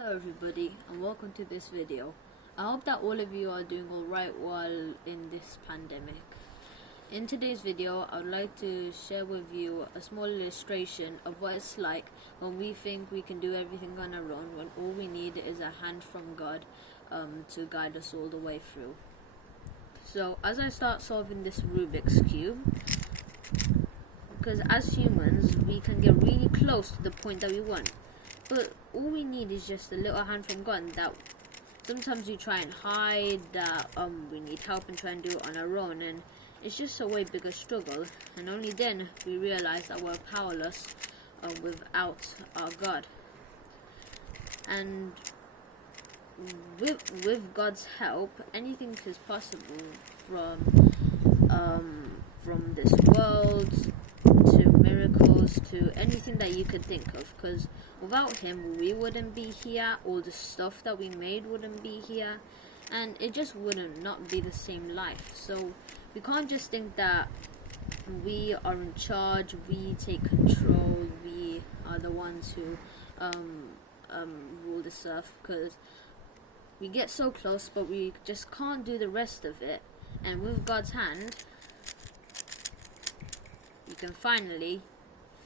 Hello everybody and welcome to this video. I hope that all of you are doing alright while in this pandemic. In today's video I would like to share with you a small illustration of what it's like when we think we can do everything on our own, when all we need is a hand from God to guide us all the way through. So as I start solving this Rubik's Cube, because as humans we can get really close to the point that we want, but all we need is just a little hand from God. That sometimes we try and hide, that we need help and try and do it on our own, and it's just a way bigger struggle, and only then we realize that we're powerless without our God. And with God's help, anything is possible, from this world to miracles to anything that you could think of, because without him we wouldn't be here, all the stuff that we made wouldn't be here, and it just wouldn't not be the same life. So we can't just think that we are in charge, we take control, we are the ones who rule this earth, because we get so close but we just can't do the rest of it. And with God's hand you can finally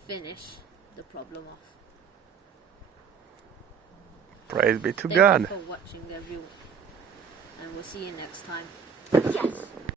finish the problem off. Praise be to Thank God. you for watching everyone, and we'll see you next time. Yes!